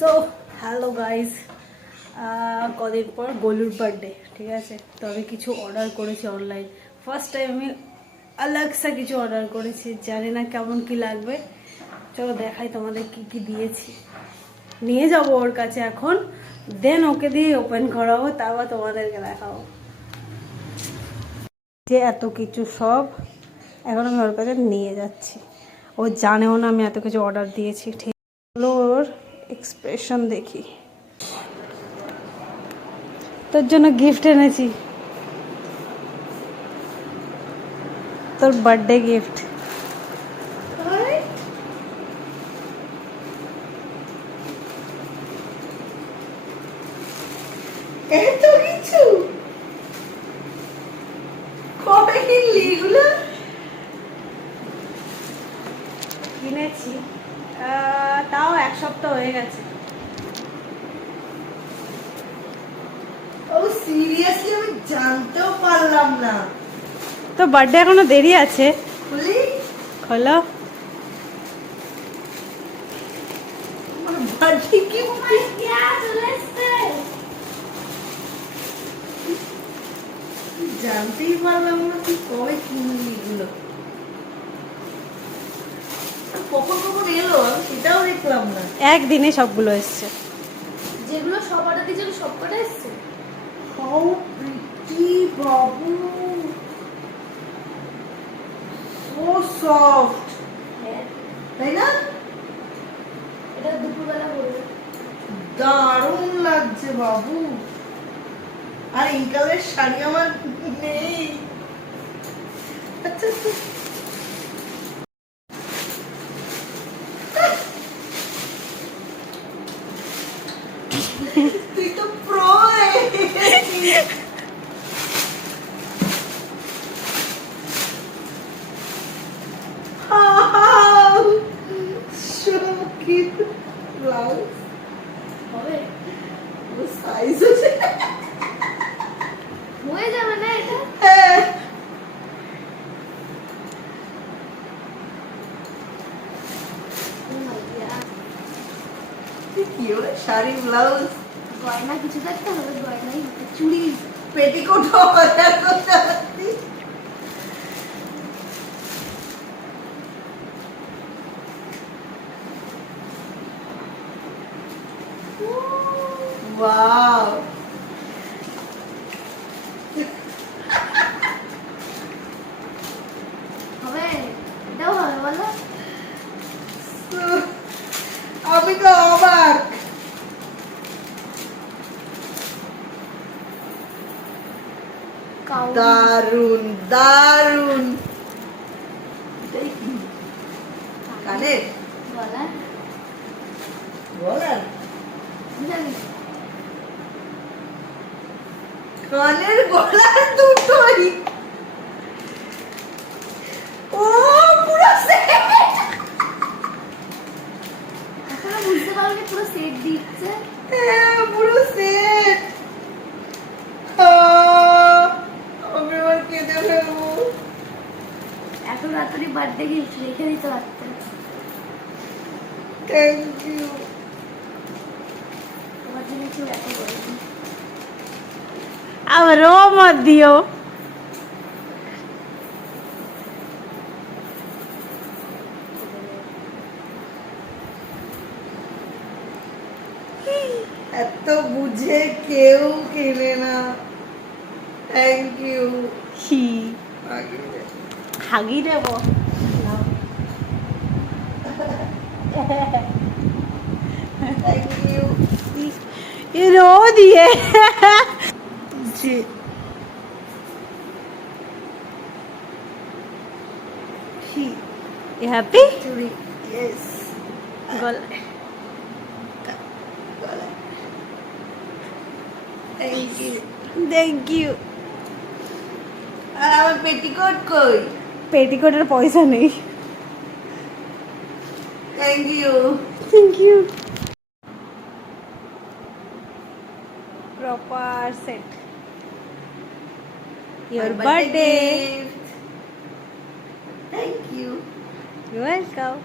So hello guys, কদিন পর গোলুর birthday, ঠিক আছে। তো আমি কিছু অর্ডার করেছি অনলাইন। ফার্স্ট টাইম আমি আলাগসা কিছু অর্ডার করেছি, জানি না কেমন কি লাগবে। চলো দেখাই তোমাদের কি কি দিয়েছি। নিয়ে যাবো ওর কাছে এখন, দেন ওকে দিয়ে ওপেন করাবো, তারপর তোমাদেরকে দেখাবো যে এত কিছু সব এখন আমি ওর কাছে নিয়ে যাচ্ছি। ও জানেও না আমি এত কিছু অর্ডার দিয়েছি। ঠিক হলো, ওর এক্সপ্রেশন দেখি। তোর জন্য গিফট এনেছি, তোর বার্থডে গিফট। এত কিছু কবে কিনলি এগুলো? কিনেছি তাও এক সপ্তাহ হয়ে গেছে। ও সিরিয়াসলি, আমি জানতেও পারলাম না। তো বার্থডে এখনো দেরি আছে, বলি খোলো। বাড়ি কি জানতেই পারলাম না তুই কবে কিনলি এগুলো। কখন কখন এলো আমি সেটাও দেখলাম না। একদিনে সবগুলো এসছে। যেগুলো সব অর্ডার দিয়েছিল সব কটা এসছে। How pretty Babu, so soft, তাই না? এটা দুপুরবেলা বলবো। দারুণ লাগছে বাবু। আর এই কালারের শাড়ি আমার নেই। আচ্ছা আচ্ছা, তুই তো প্রো। So cute blouse. হবে Size আছে। হয়ে যাবে না এটা? হ্যাঁ। কি হবে? শাড়ি ব্লাউজ গয়না কিছু তো একটা হবে, গয়নাই হবে। চুড়ি পেটিকোট অর্ডার করতে পারতি। ওয়াও, হবে, এটাও হবে বলো। আমি তো অবাক। দারুন দারুন। কানের গলা বলার জানি কানের গলার দুটোই। ও পুরো সেট। এখনো বুঝতে পারোনি পুরো সেট দিচ্ছে। হ্যাঁ পুরো সেট। আমি আবার কেঁদে ফেলবো। এত রাত্রি বার্থডে গিফট রেখে দিতে পারতে। Thank you. তোমার জন্য কেউ এত করেছি। अब रो मत दियो। এত বুঝে কেউ কেনে না। Thank you. হি হাগি দেব। Thank you. ये रो दिए। জি You happy? চুড়ি, ইয়েস। গলা থ্যাংক ইউ। Thank you. আর আমার পেটিকোট কই? পেটিকোটের পয়সা নেই। Thank you. Thank you. Proper set. Your birthday. Thank you. You're welcome.